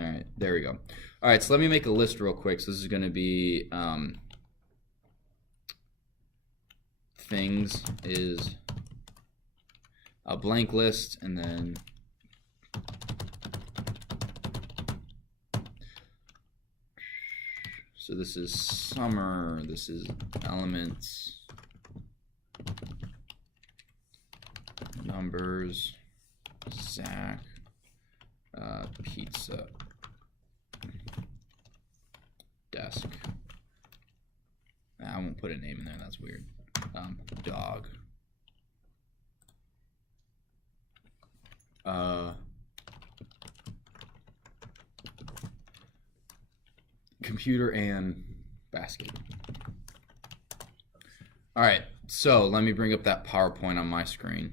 All right, there we go. All right, so let me make a list real quick. So this is going to be things is a blank list, and then so this is summer, this is elements, numbers, Zach, pizza, desk. I won't put a name in there, that's weird. Dog. Computer and basket. All right, so let me bring up that PowerPoint on my screen.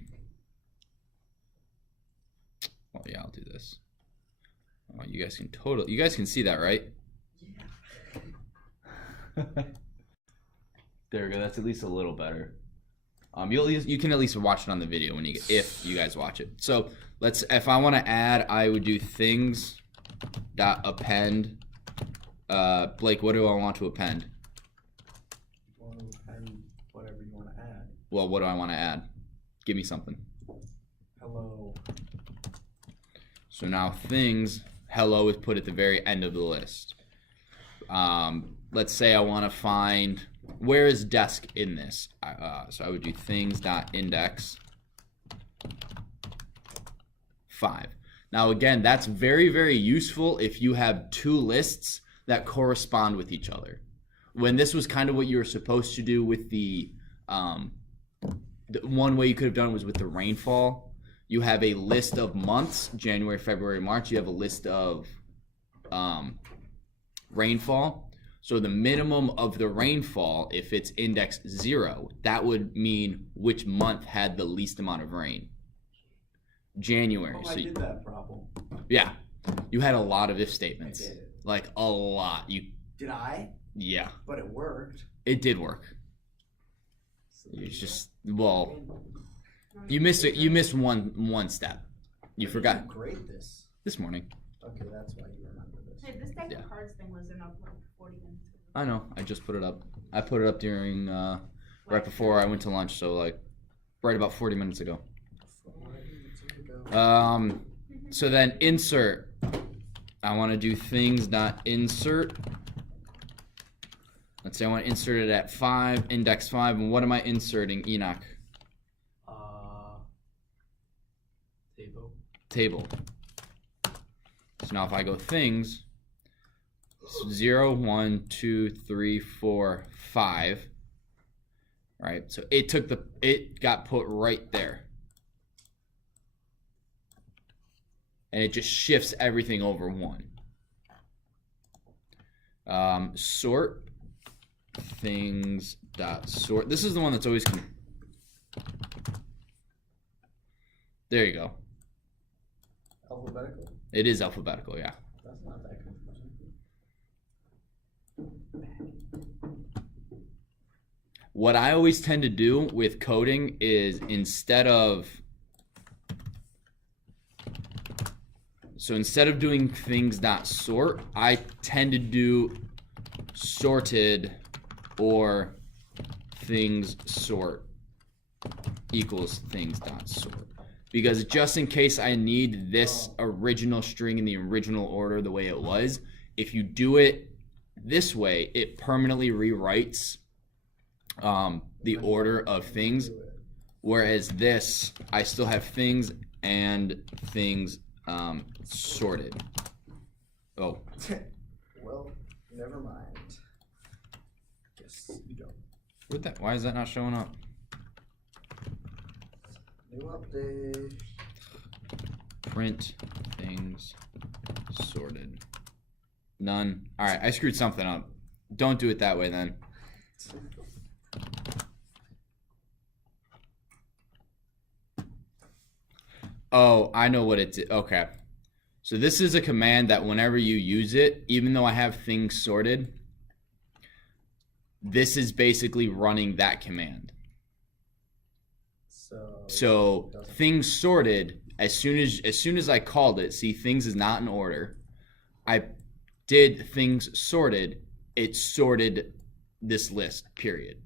Well, yeah, I'll do this. Oh, you guys can see that, right? Yeah. There we go. That's at least a little better. You can at least watch it on the video if you guys watch it. So if I want to add, I would do things dot append. Blake, what do I want to append? You want to append whatever you want to add. Well, what do I want to add? Give me something. Hello. So now things, hello is put at the very end of the list. Let's say I want to find, where is desk in this? So I would do things.index 5. Now again, that's very, very useful if you have two lists that correspond with each other. When this was kind of what you were supposed to do with the one way you could have done it was with the rainfall. You have a list of months, January, February, March. You have a list of rainfall. So the minimum of the rainfall, if it's index 0, that would mean which month had the least amount of rain. January. Oh, I did that problem. Yeah. You had a lot of if statements. I did. Like a lot. Did I? Yeah. But it worked. It did work. So It's just, well, you missed it. You missed one step. You forgot You grade this. this morning. Okay, that's why you remember this. Hey, this deck Yeah. of cards thing wasn't up like 40 minutes ago. I know. I just put it up. I put it up during right before I went to lunch. So like right about 40 minutes ago. So then insert. I want to do things.insert. Let's say I want to insert it at 5, index 5, and what am I inserting, Enoch? Table. So now if I go things, 0, 1, 2, 3, 4, 5. Right, so it got put right there. And it just shifts everything over 1. Sort things dot sort. This is the one that's always there you go. Alphabetical? It is alphabetical, yeah. That's not that confusing. What I always tend to do with coding is instead of doing things.sort, I tend to do sorted or things sort equals things.sort. Because just in case I need this original string in the original order the way it was, if you do it this way, it permanently rewrites the order of things. Whereas this, I still have things and things sorted. Oh. Well, never mind. Guess you don't. Why is that not showing up? New update. Print things sorted. None. All right, I screwed something up. Don't do it that way then. Oh, I know what it did. Okay. So this is a command that whenever you use it, even though I have things sorted, this is basically running that command. So things sorted, as soon as I called it, see things is not in order. I did things sorted, it sorted this list, period.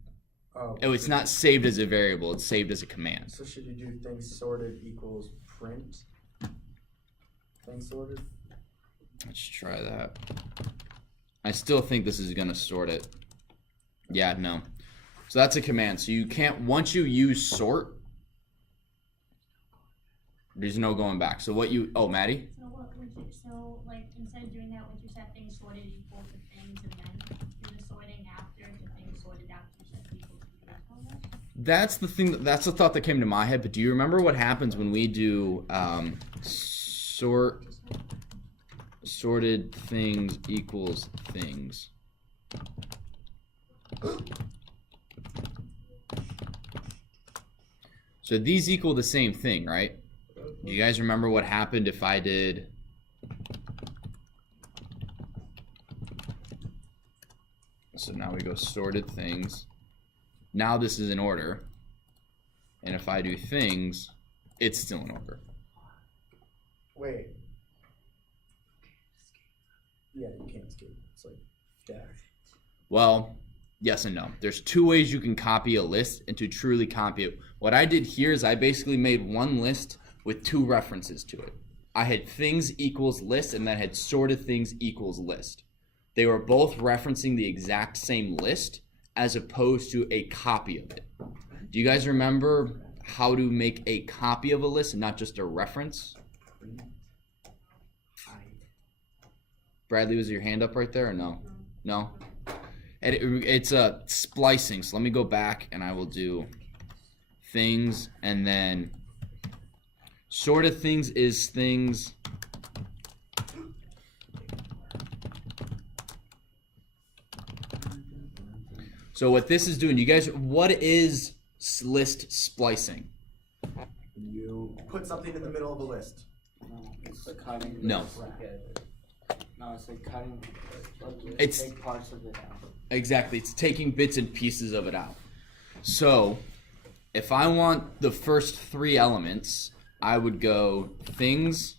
Oh. Oh, it's not saved as a variable, it's saved as a command. So should you do things sorted equals print? Things sorted? Let's try that. I still think this is gonna sort it. Yeah, no. So that's a command. So you can't, once you use sort, there's no going back. So what you, oh, Maddie? So what would you, so like instead of doing that, would you set things sorted equal to things and then do the sorting after to things sorted after you set equal to the rest of them? That's the thing, that's the thought that came to my head, but do you remember what happens when we do sorted things equals things? So these equal the same thing, right? Do you guys remember what happened if I did so now we go sorted things. Now this is in order. And if I do things, it's still in order. Wait. Yeah, you can't escape. It's like dash. Well, yes and no. There's two ways you can copy a list and to truly copy it. What I did here is I basically made one list with two references to it. I had things equals list and then I had sorted things equals list. They were both referencing the exact same list as opposed to a copy of it. Do you guys remember how to make a copy of a list and not just a reference? Print. Hide. Bradley, was your hand up right there or no? No? And it's a splicing. So let me go back and I will do things and then sort of things is things. So what this is doing, you guys, what is list splicing? You put something in the middle of a list. No, it's the cutting. No. No, it's like cutting. It's- take parts of it out. Exactly, it's taking bits and pieces of it out. So if I want the first three elements, I would go things,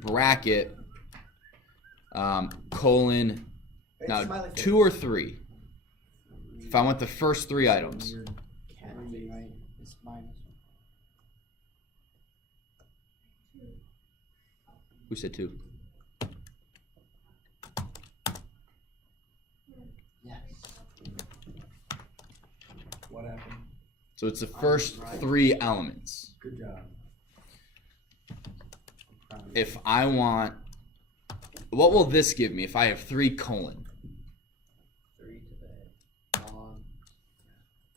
bracket, colon, now Smiley face. 2 or 3. If I want the first 3 items. Weird cat Three, face. right? It's minus Who said 2? one. Yes. What happened? So it's the first 3 elements. Good job. If I want, what will this give me if I have 3 colon? 3 to the long.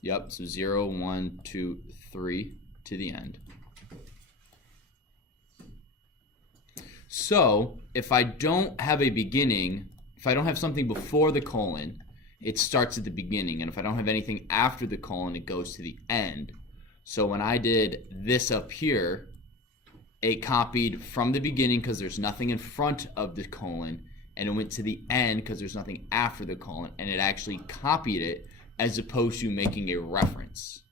Yep, so 0, 1, 2, 3 to the end. So if I don't have a beginning, if I don't have something before the colon, it starts at the beginning. And if I don't have anything after the colon, it goes to the end. So when I did this up here, it copied from the beginning because there's nothing in front of the colon, and it went to the end because there's nothing after the colon, and it actually copied it as opposed to making a reference.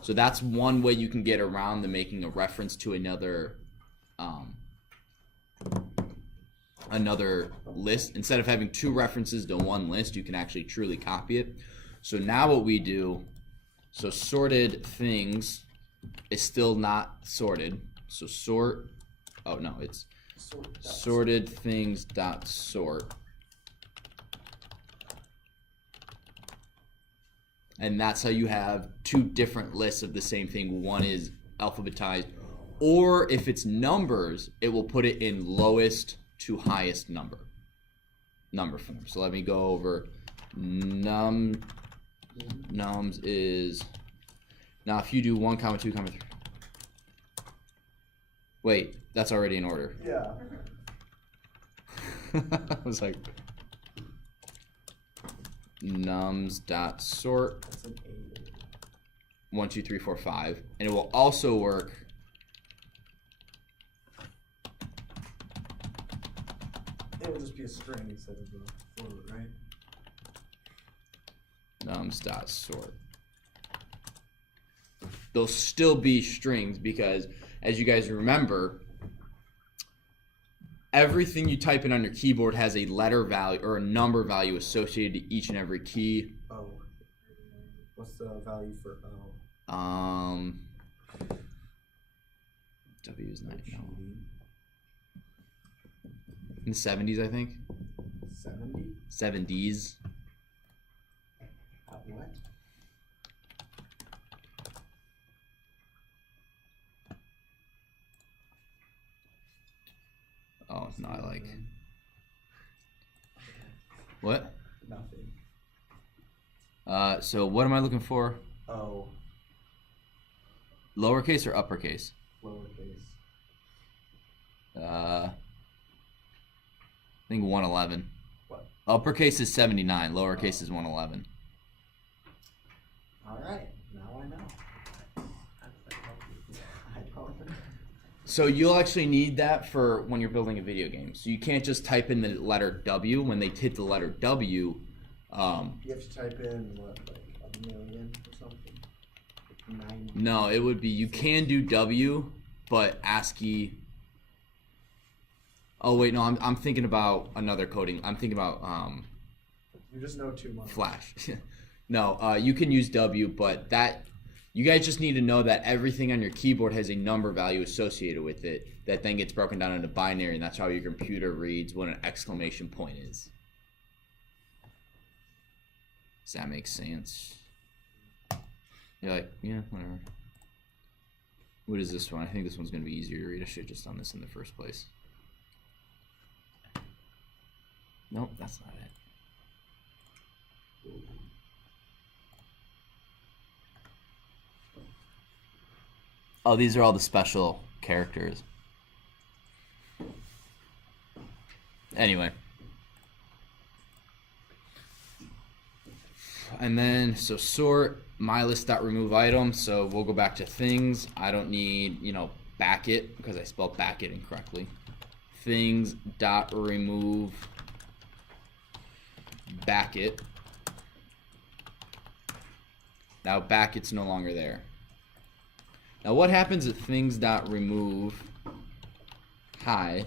So that's one way you can get around the making a reference to another list. Instead of having 2 references to one list, you can actually truly copy it. So now what we do, so sorted things is still not sorted. So sort, oh no, it's sorted things dot sort. And that's how you have 2 different lists of the same thing. One is alphabetized, or if it's numbers, it will put it in lowest to highest number form. So let me go over nums is, now if you do 1, 2, 3. Wait, that's already in order. Yeah. I was like nums dot sort That's an 8. 1, 2, 3, 4, 5, and it will also work. It will just be a string instead of a float, right? Nums dot sort. They'll still be strings because, as you guys remember, everything you type in on your keyboard has a letter value or a number value associated to each and every key. O. What's the value for O? W is not no. In the 70s, I think. 70? 70s. What? Oh no, I like. What? Nothing. So what am I looking for? O. Lowercase or uppercase? Lowercase. I think 111. What? Uppercase is 79. Lowercase is 111. Alright, now I know. I don't know. So you'll actually need that for when you're building a video game. So you can't just type in the letter W. When they hit the letter W, You have to type in, what, like a million or something? 90. no, it would be, you can do W, but ASCII. Oh wait, no, I'm thinking about another coding. I'm thinking about You just know too much. Flash. No, you can use W, but that you guys just need to know that everything on your keyboard has a number value associated with it that then gets broken down into binary, and that's how your computer reads what an exclamation point is. Does that make sense? You're like, yeah, whatever. What is this one? I think this one's going to be easier to read. I should have just done this in the first place. Nope, that's not it. Oh, these are all the special characters. Anyway. And then, so sort mylist.remove item. So we'll go back to things. I don't need, back it because I spelled back it incorrectly. Things dot remove back it. Now back it's no longer there. Now what happens if things dot remove hi?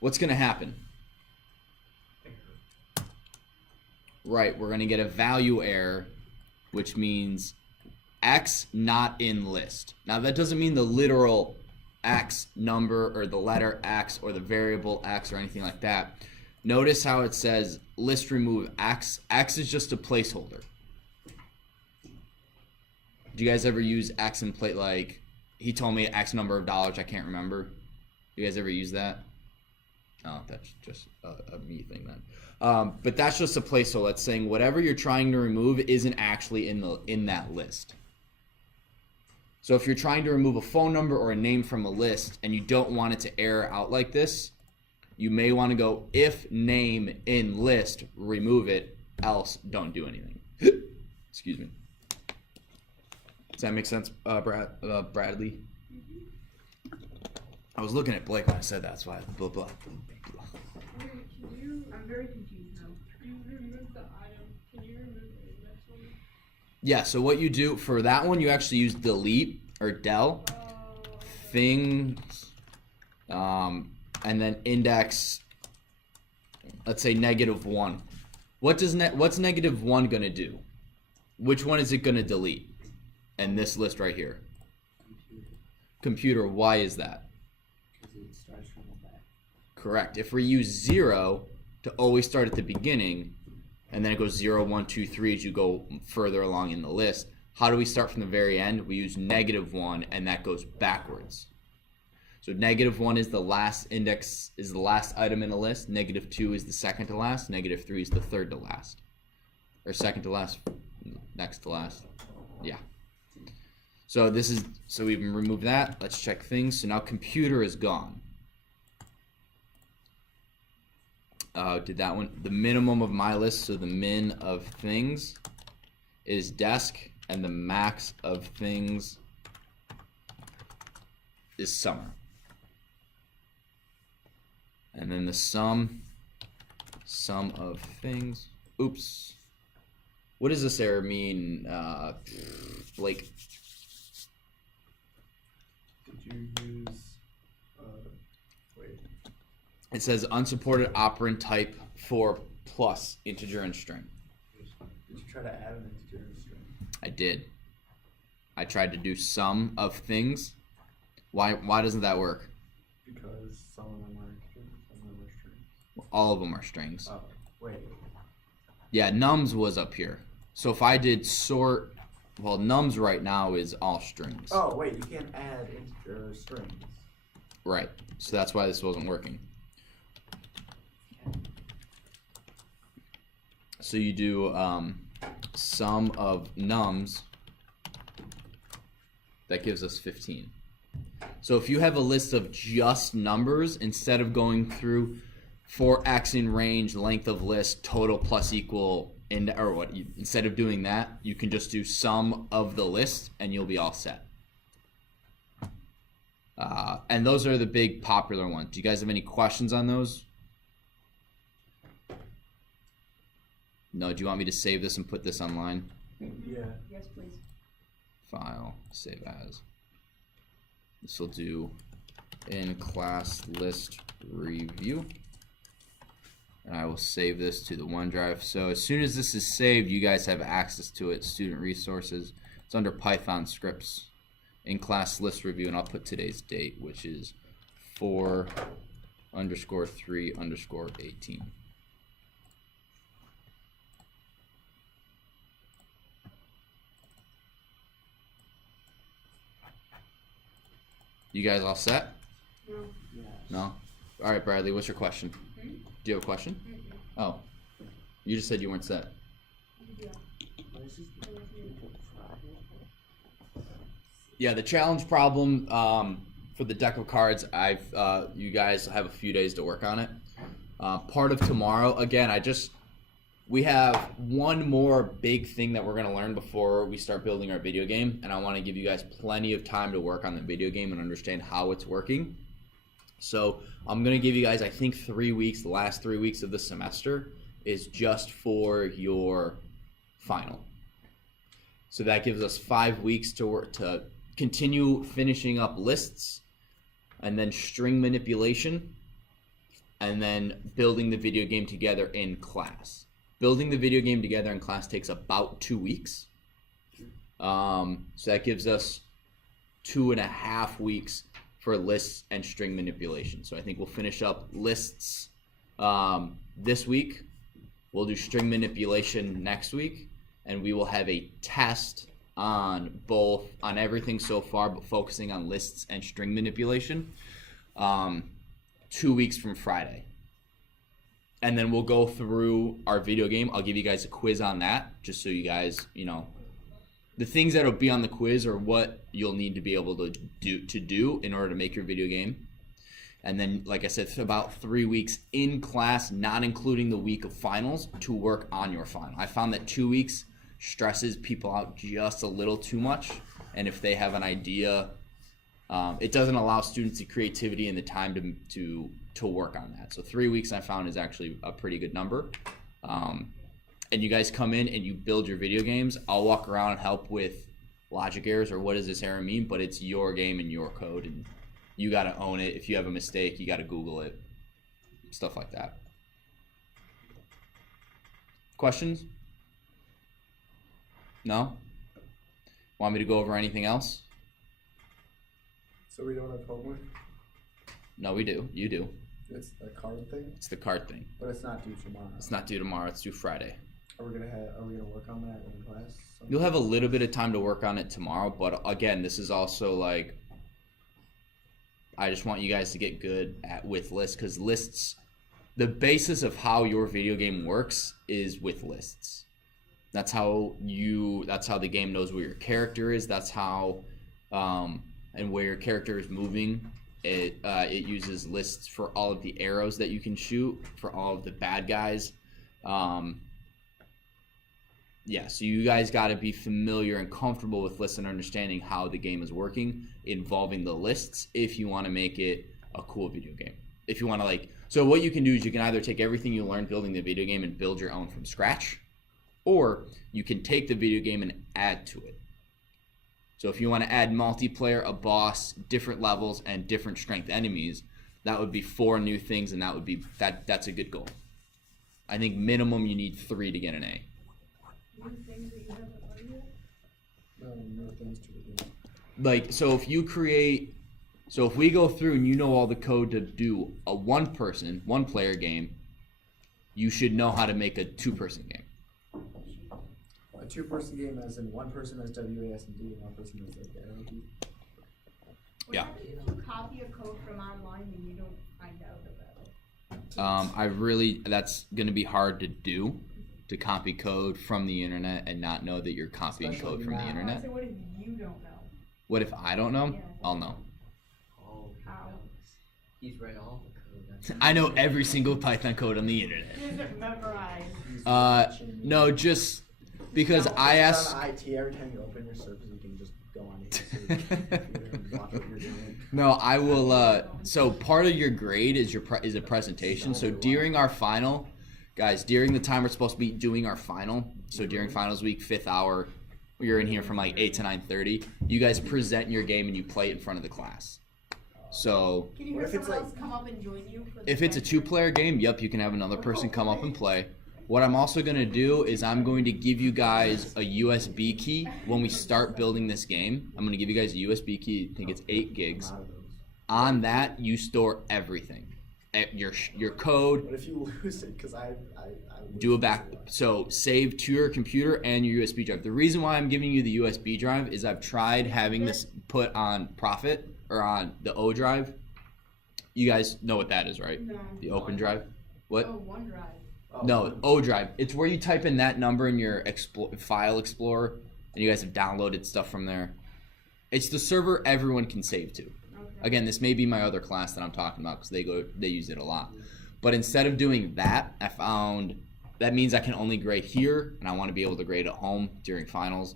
What's gonna happen? Right, we're gonna get a value error, which means X not in list. Now that doesn't mean the literal X number or the letter X or the variable X or anything like that. Notice how it says list remove X. X is just a placeholder. Do you guys ever use X and play, like, he told me X number of dollars, I can't remember. You guys ever use that? Oh, that's just a me thing then. But that's just a placeholder. That's saying whatever you're trying to remove isn't actually in that list. So if you're trying to remove a phone number or a name from a list and you don't want it to error out like this, you may want to go if name in list, remove it, else don't do anything. Excuse me. Does that make sense, Bradley? I was looking at Blake when I said that, that's why. Blah, blah, blah, blah. I'm very confused now. You remove the item. Can you remove the next one? Yeah, so what you do for that one, you actually use delete or del things, and then index, let's say -1. What's -1 gonna do? Which one is it gonna delete? And this list right here. Computer, why is that? Because it starts from the back. Correct. If we use 0 to always start at the beginning, and then it goes 0, 1, 2, 3 as you go further along in the list, how do we start from the very end? We use -1, and that goes backwards. So -1 is the last index, is the last item in a list. -2 is the second to last. -3 is the third to last. Or second to last, next to last. Yeah. So so we've removed that. Let's check things. So now computer is gone. Did that one. The minimum of my list, so the min of things is desk, and the max of things is summer. And then the sum of things. Oops. What does this error mean, Blake? Did you use, wait, It says unsupported operand type for plus integer and string. Did you try to add an integer and string? I did. I tried to do sum of things. Why doesn't that work? Because some of them are integers, some of them are strings. All of them are strings. Oh, wait. Yeah, nums was up here. So if I did sort, well, nums right now is all strings. Oh, wait, you can't add integer or strings. Right. So that's why this wasn't working. So you do sum of nums. That gives us 15. So if you have a list of just numbers, instead of going through for x in range, length of list, total plus equal, instead of doing that, you can just do sum of the list and you'll be all set. And those are the big popular ones. Do you guys have any questions on those? No, do you want me to save this and put this online? Yeah. Yes, please. File, save as. This will do in class list review. And I will save this to the OneDrive. So as soon as this is saved, you guys have access to it. Student resources. It's under Python scripts. In class list review, and I'll put today's date, which is 4_3_18. You guys all set? No. Yes. No? All right, Bradley, what's your question? Do you have a question? Oh. You just said you weren't set. What is this? Yeah, the challenge problem for the deck of cards, you guys have a few days to work on it. Part of tomorrow, again, we have one more big thing that we're going to learn before we start building our video game, and I want to give you guys plenty of time to work on the video game and understand how it's working. So I'm going to give you guys, I think, 3 weeks, the last 3 weeks of the semester is just for your final. So that gives us 5 weeks to work to continue finishing up lists, and then string manipulation, and then building the video game together in class. Building the video game together in class takes about 2 weeks. So that gives us 2.5 weeks for lists and string manipulation. So I think we'll finish up lists this week. We'll do string manipulation next week, and we will have a test on everything so far, but focusing on lists and string manipulation 2 weeks from Friday. And then we'll go through our video game. I'll give you guys a quiz on that, just so you guys, the things that'll be on the quiz are what you'll need to be able to do in order to make your video game. And then, like I said, it's about 3 weeks in class, not including the week of finals, to work on your final. I found that 2 weeks stresses people out just a little too much. And if they have an idea, it doesn't allow students the creativity and the time to work on that. So 3 weeks I found is actually a pretty good number. And you guys come in and you build your video games. I'll walk around and help with logic errors or what does this error mean, but it's your game and your code, and you got to own it. If you have a mistake, you got to Google it. Stuff like that. Questions? No? Want me to go over anything else? So we don't have homework? No, we do. You do. It's the card thing? It's the card thing. But it's not due tomorrow. It's not due tomorrow. It's due Friday. Are we gonna work on that in class? You'll have a little bit of time to work on it tomorrow, but again, this is also like, I just want you guys to get good with lists, because lists, the basis of how your video game works is with lists. That's how the game knows where your character is. That's how, and where your character is moving. It uses lists for all of the arrows that you can shoot, for all of the bad guys. So you guys got to be familiar and comfortable with lists and understanding how the game is working, involving the lists, if you want to make it a cool video game. If you want to so what you can do is you can either take everything you learned building the video game and build your own from scratch, or you can take the video game and add to it. So if you want to add multiplayer, a boss, different levels, and different strength enemies, That would be 4 new things, and that would be that's a good goal. I think minimum you need 3 to get an A. New things that you haven't learned yet? No things to do. Like, so if we go through and you know all the code to do a one player game, you should know how to make a 2-person game. A 2-person game, as in one person has WASD and one person has like the arrow key. Yeah. If you copy a code from online and you don't find out about it. That's gonna be hard to do, to copy code from the internet and not know that you're copying Especially code from the now. internet. So what if you don't know? What if I don't know? Yeah. I'll know. Oh, How? he's read all the code. That's I know every single Python code on the internet. He doesn't memorize. No, just because I asked. On IT, every time you open your service, you can just go on it and watch what you're doing. No, I will. So part of your grade is is a presentation. So during our final, guys, during the time we're supposed to be doing our final. So during finals week, 5th hour, you're in here from like 8 to 9:30. You guys present your game and you play it in front of the class. So Can you What have if it's someone like- else come up and join you? For the if it's a 2-player game, yep, you can have another person come up and play. What I'm also gonna do is I'm going to give you guys a USB key when we start building this game. I'm gonna give you guys a USB key. I think it's 8 gigs. Out of those. On that, you store everything. Your code. What if you lose it? Because I Do a back. So save to your computer and your USB drive. The reason why I'm giving you the USB drive is I've tried having this put on Profit or on the O drive. You guys know what that is, right? No. The Open Drive. What? Oh, OneDrive. No, O drive. It's where you type in that number in your file explorer, and you guys have downloaded stuff from there. It's the server everyone can save to. Okay. Again, this may be my other class that I'm talking about because they use it a lot. But instead of doing that, I found that means I can only grade here, and I want to be able to grade at home during finals.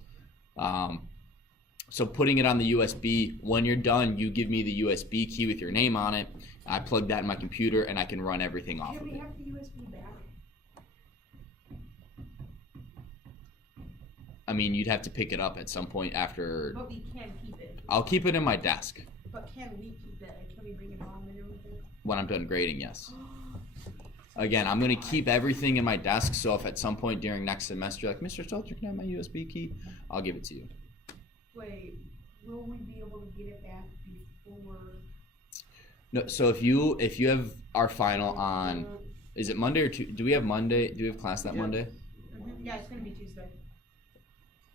So putting it on the USB, when you're done, you give me the USB key with your name on it. I plug that in my computer, and I can run everything off Can of we it. have the USB back? I mean, you'd have to pick it up at some point after. But we can keep it. I'll keep it in my desk But can we keep it? Like, can we bring it home and everything? when I'm done grading, yes. Again, I'm going to keep everything in my desk, so if at some point during next semester you're like, Mr. Stelter, can I have my USB key? I'll give it to you. Wait, will we be able to get it back before? No, so if you have our final on, is it Monday or do we have Monday? Do we have class that Monday? Yeah, it's gonna be Tuesday.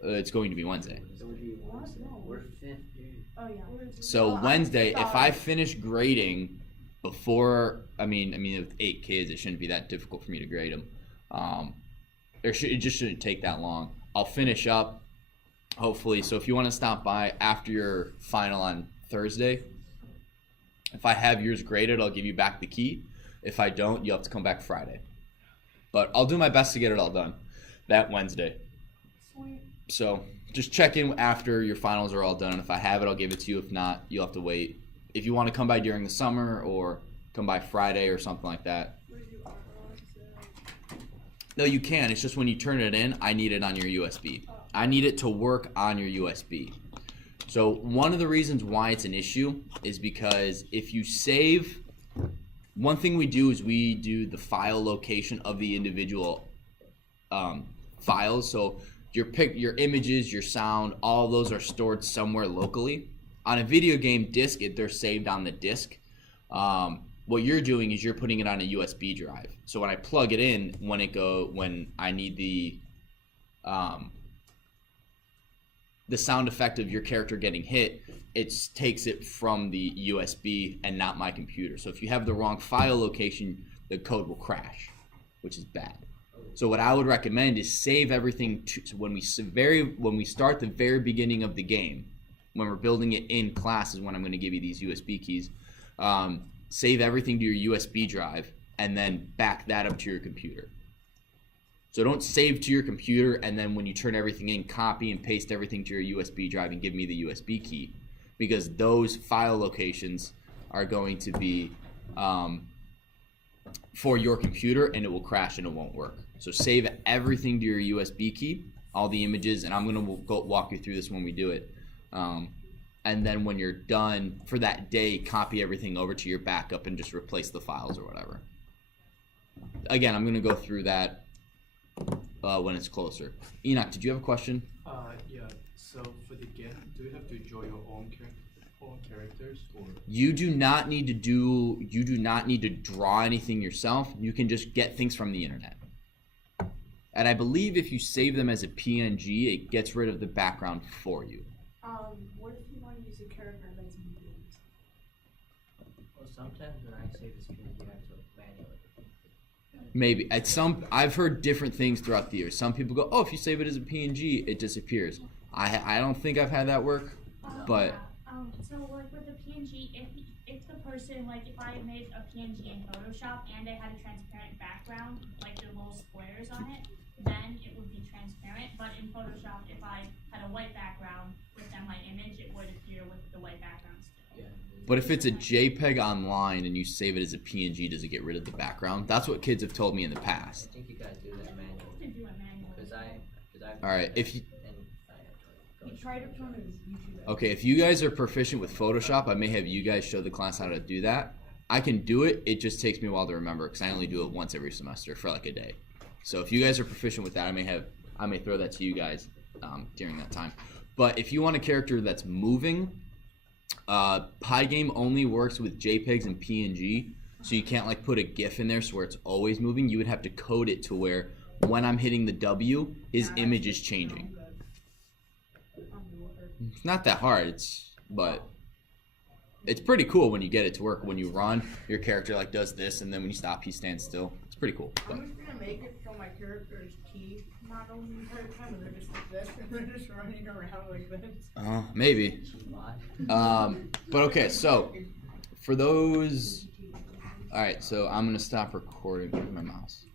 It's going to be Wednesday. So would be Wednesday. No. We're 5th, dude. Oh yeah. So Well, Wednesday, if I sorry. finish grading before, I mean with 8 kids, it shouldn't be that difficult for me to grade them. It just shouldn't take that long. I'll finish up, hopefully. So if you want to stop by after your final on Thursday, if I have yours graded, I'll give you back the key. If I don't, you'll have to come back Friday. But I'll do my best to get it all done that Wednesday. Sweet. So just check in after your finals are all done. And if I have it, I'll give it to you. If not, you'll have to wait. If you want to come by during the summer or come by Friday or something like that. Where you are on so. No, you can. It's just when you turn it in, I need it on your USB. I need it to work on your USB. So one of the reasons why it's an issue is because if you save, one thing we do is we do the file location of the individual files. So your images, your sound, all of those are stored somewhere locally. On a video game disc, they're saved on the disc. What you're doing is you're putting it on a USB drive. So when I plug it in, when I need the sound effect of your character getting hit, it takes it from the USB and not my computer. So if you have the wrong file location, the code will crash, which is bad. So what I would recommend is save everything so when we start the very beginning of the game, when we're building it in class is when I'm going to give you these USB keys. Save everything to your USB drive and then back that up to your computer. So don't save to your computer and then when you turn everything in, copy and paste everything to your USB drive and give me the USB key, because those file locations are going to be for your computer and it will crash and it won't work. So save everything to your USB key, all the images, and I'm going to walk you through this when we do it. and then when you're done for that day, copy everything over to your backup and just replace the files or whatever. Again, I'm gonna go through that when it's closer. Enoch, did you have a question? Yeah. So for the get, do you have to draw your own characters, or? You do not need to draw anything yourself. You can just get things from the internet. And I believe if you save them as a PNG, it gets rid of the background for you. What if you want to use a character that's moving? Well, sometimes when I say this, you have to manually. Maybe I've heard different things throughout the years. Some people go, "Oh, if you save it as a PNG, it disappears." I don't think I've had that work, but So like with the PNG, if the person, like if I made a PNG in Photoshop and I had a transparent background, like the little squares on it, then it would be transparent. But in Photoshop, if I had a white background within my image, it would appear with the white background still. Yeah. but if it's a JPEG online and you save it as a PNG, does it get rid of the background? That's what kids have told me in the I past. think you gotta do that manually. To do it manually. Cause I. All right, if you And I have to He tried it from his YouTube. Okay, if you guys are proficient with Photoshop, I may have you guys show the class how to do that. I can do it, it just takes me a while to remember because I only do it once every semester for like a day. So if you guys are proficient with that, I may throw that to you guys during that time. But if you want a character that's moving, Pygame only works with JPEGs and PNG, so you can't like put a GIF in there so where it's always moving. You would have to code it to where when I'm hitting the W, his image is changing. It's not that hard, but it's pretty cool when you get it to work. When you run, your character like does this, and then when you stop, he stands still. It's pretty cool. But I'm just gonna make it so my character's teeth model the entire time, and they're just like this, and they're just running around like this. maybe. Mod. But okay, so for those, all right. So I'm gonna stop recording. Where's my mouse?